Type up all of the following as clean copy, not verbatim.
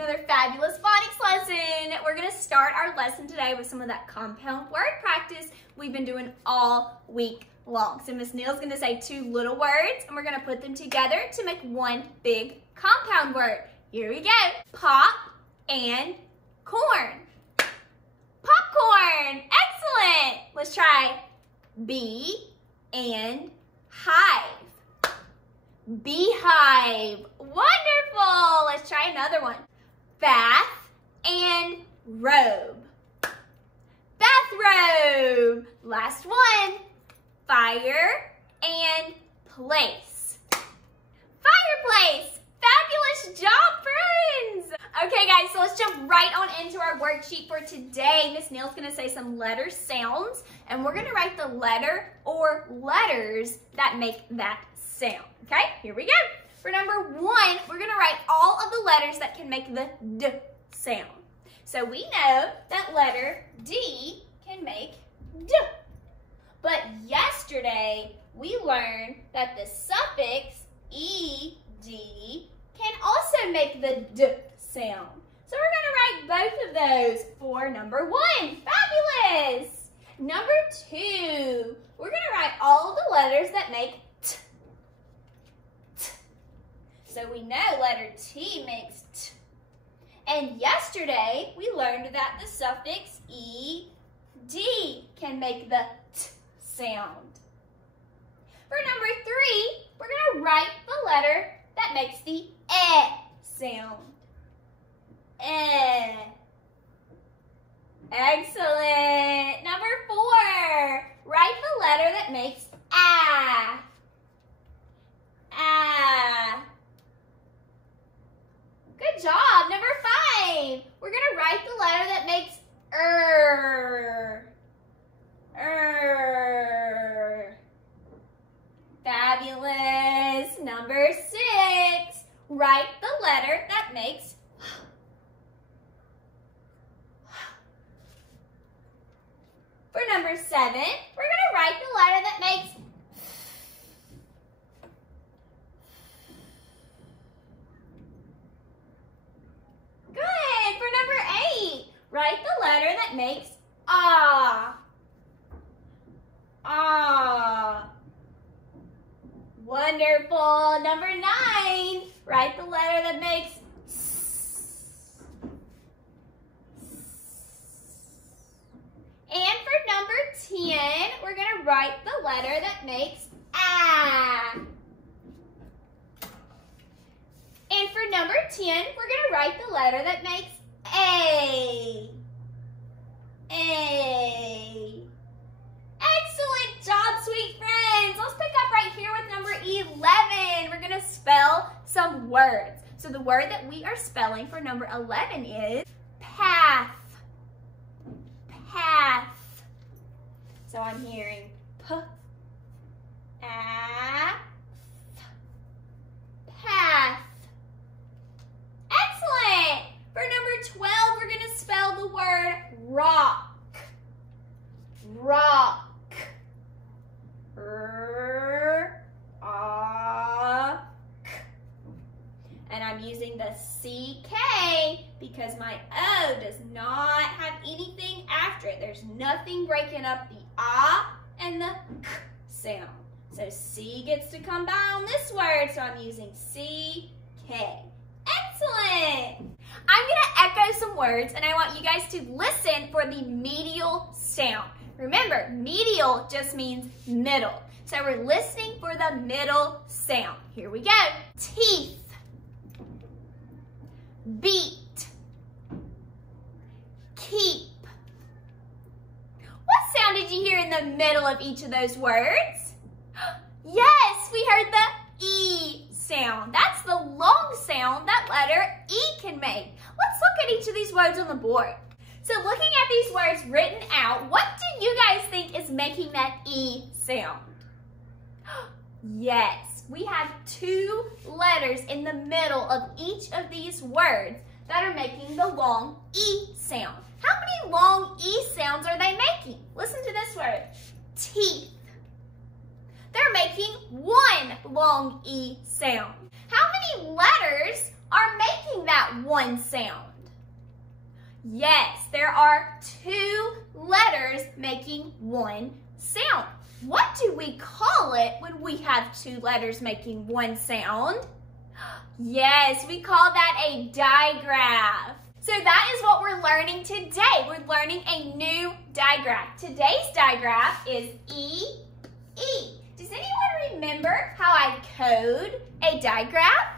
another fabulous phonics lesson. We're gonna start our lesson today with some of that compound word practice we've been doing all week long. So Miss Neal's gonna say two little words and we're gonna put them together to make one big compound word. Here we go. Pop and corn. Popcorn. Excellent. Let's try bee and hive. Beehive. Wonderful. Let's try another one. Bath and robe. Bathrobe. Last one. Fire and place. Fireplace. Fabulous job, friends. Okay, guys, so let's jump right on into our worksheet for today. Miss Neal's gonna say some letter sounds, and we're gonna write the letter or letters that make that sound. Okay, here we go. For number one, we're gonna write all of the letters that can make the D sound. So we know that letter D can make D. But yesterday, we learned that the suffix ED can also make the D sound. So we're gonna write both of those for number one. Fabulous! Number two, we're gonna write all of the letters that make T. T. So we know letter T makes T. And yesterday, we learned that the suffix ED can make the T sound. For number three, we're gonna write the letter that makes the E sound. E. Excellent. Number four, write the letter that makes A. A. Good job. Number five, we're gonna write the letter that makes Fabulous. Number six, write the letter that makes For number seven, we're gonna write the letter that makes Good. For number eight, write the letter that makes Ah. Ah. Wonderful. Number nine, write the letter that makes S. And for number 10, we're going to write the letter that makes A. And for number 10, we're going to write the letter that makes A. A. Excellent job, sweet friends. Let's pick up right here with number 11. We're going to spell some words. So the word that we are spelling for number 11 is path. Path. So I'm hearing P, A, path. Excellent. For number 12, we're going to spell the word rock. Rock. And I'm using the CK because my O does not have anything after it. There's nothing breaking up the A and the K sound. So C gets to come by on this word, so I'm using CK. Excellent! I'm gonna echo some words and I want you guys to listen for the medial sound. Remember, medial just means middle. So we're listening for the middle sound. Here we go. Teeth. Beat. Keep. What sound did you hear in the middle of each of those words? Yes, we heard the E sound. That's the long sound that letter E can make. Let's look at each of these words on the board. So looking at these words written out, what do you guys think is making that E sound? Yes, we have two letters in the middle of each of these words that are making the long E sound. How many long E sounds are they making? Listen to this word, teeth. They're making one long E sound. How many letters are making that one sound? Yes, there are 2 letters making one sound. What do we call it when we have 2 letters making one sound? Yes, we call that a digraph. So that is what we're learning today. We're learning a new digraph. Today's digraph is E, E. Does anyone remember how I code a digraph?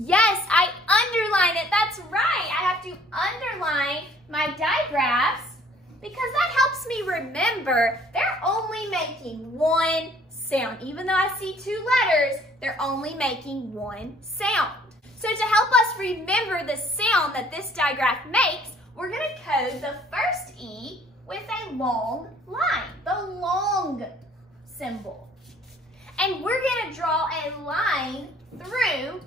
Yes, I underline it. That's right. I have to underline my digraphs because that helps me remember they're only making one sound. Even though I see 2 letters, they're only making one sound. So to help us remember the sound that this digraph makes, we're going to code the first E with a long line, the long symbol. And we're going to draw a line through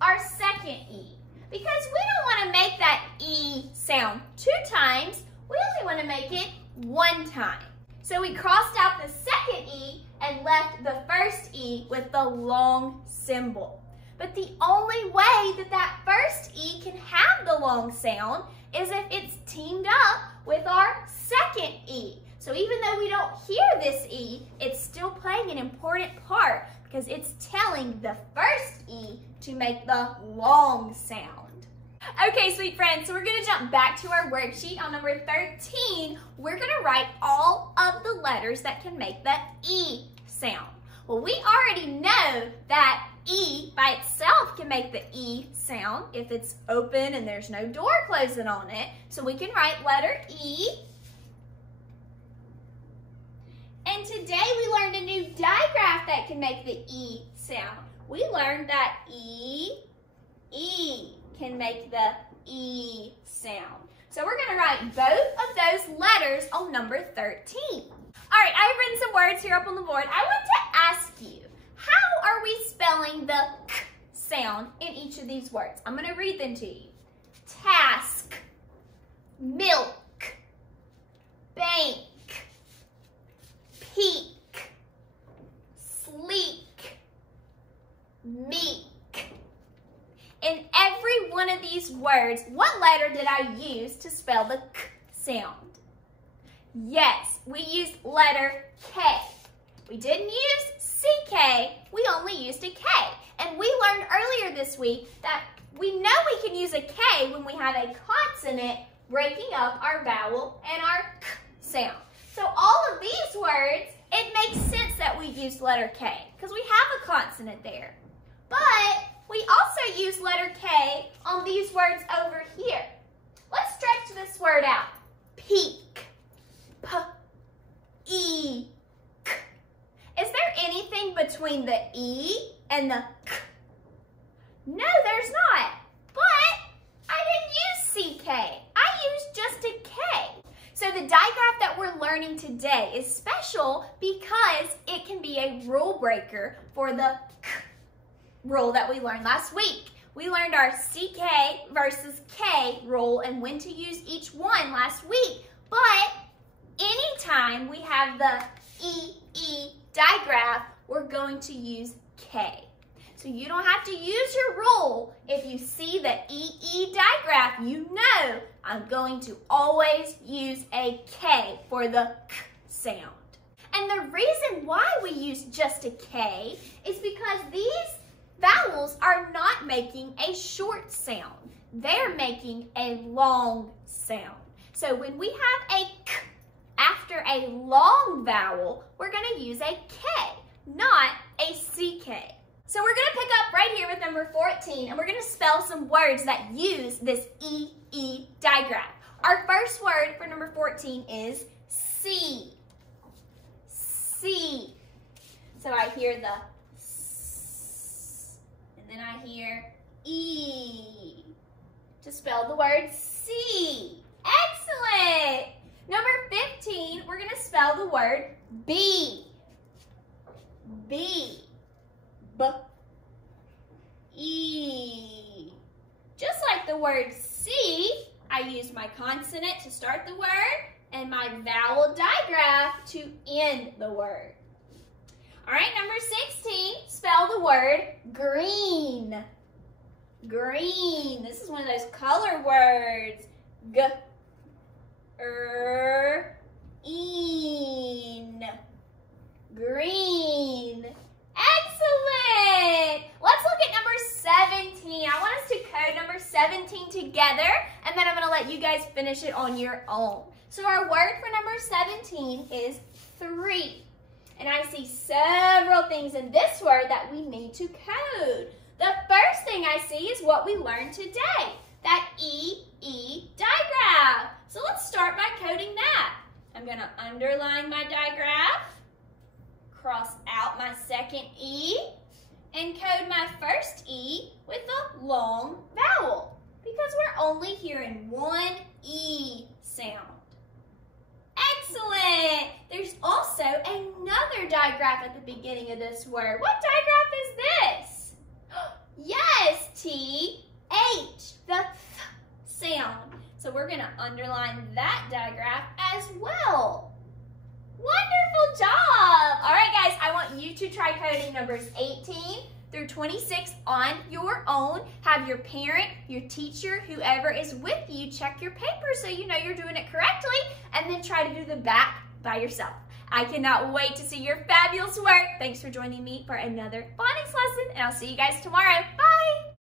our second E because we don't want to make that E sound 2 times. We only want to make it 1 time. So we crossed out the second E and left the first E with the long symbol. But the only way that that first E can have the long sound is if it's teamed up with our second E. So even though we don't hear this E, it's still playing an important part because it's telling the first E to make the long sound. Okay, sweet friends, so we're going to jump back to our worksheet on number 13. We're going to write all of the letters that can make the E sound. Well, we already know that E by itself can make the E sound if it's open and there's no door closing on it. So we can write letter E. And today we learned a new digraph that can make the E sound. We learned that E can make the E sound. So we're going to write both of those letters on number 13. All right, I've written some words here up on the board. I want to ask you, how are we spelling the K sound in each of these words? I'm going to read them to you. Task, milk, bank, peak, sleek, meek. In every one of these words, what letter did I use to spell the K sound? Yes, we used letter K. We didn't use CK, we only used a K. And we learned earlier this week that we know we can use a K when we have a consonant breaking up our vowel and our K sound. So all of these words, it makes sense that we used letter K because we have a consonant there. But we also use letter K on these words over here. Let's stretch this word out. Peak. P-E-K. Is there anything between the E and the K? No, there's not. But I didn't use CK. I used just a K. So the digraph that we're learning today is special because it can be a rule breaker for the K rule that we learned last week. We learned our CK versus K rule and when to use each one last week. But anytime we have the EE digraph, we're going to use K. So you don't have to use your rule. If you see the EE digraph, you know I'm going to always use a K for the K sound. And the reason why we use just a K is because these vowels are not making a short sound. They're making a long sound. So when we have a K after a long vowel, we're going to use a K, not a CK. So we're going to pick up right here with number 14, and we're going to spell some words that use this EE digraph. Our first word for number 14 is C. C. So I hear the S, and then I hear E to spell the word C. Excellent! Number 15, we're going to spell the word B. B. B-E. Just like the word C, I use my consonant to start the word and my vowel digraph to end the word. All right, number 16, spell the word green. Green. This is one of those color words. Green. Green. Excellent. Let's look at number 17. I want us to code number 17 together, and then I'm going to let you guys finish it on your own. So our word for number 17 is 3. And I see several things in this word that we need to code. The first thing I see is what we learned today, that E digraph. So let's start by coding that. I'm going to underline my digraph, cross out my second E, and code my first E with a long vowel because we're only hearing one E sound. Excellent! There's also another digraph at the beginning of this word. What digraph is this? Yes, T-H, the th sound. So we're going to underline that digraph as well. Wonderful job! All right, guys, I want you to try coding numbers 18 through 26 on your own. Have your parent, your teacher, whoever is with you check your paper so you know you're doing it correctly, and then try to do the back by yourself. I cannot wait to see your fabulous work. Thanks for joining me for another phonics lesson, and I'll see you guys tomorrow. Bye!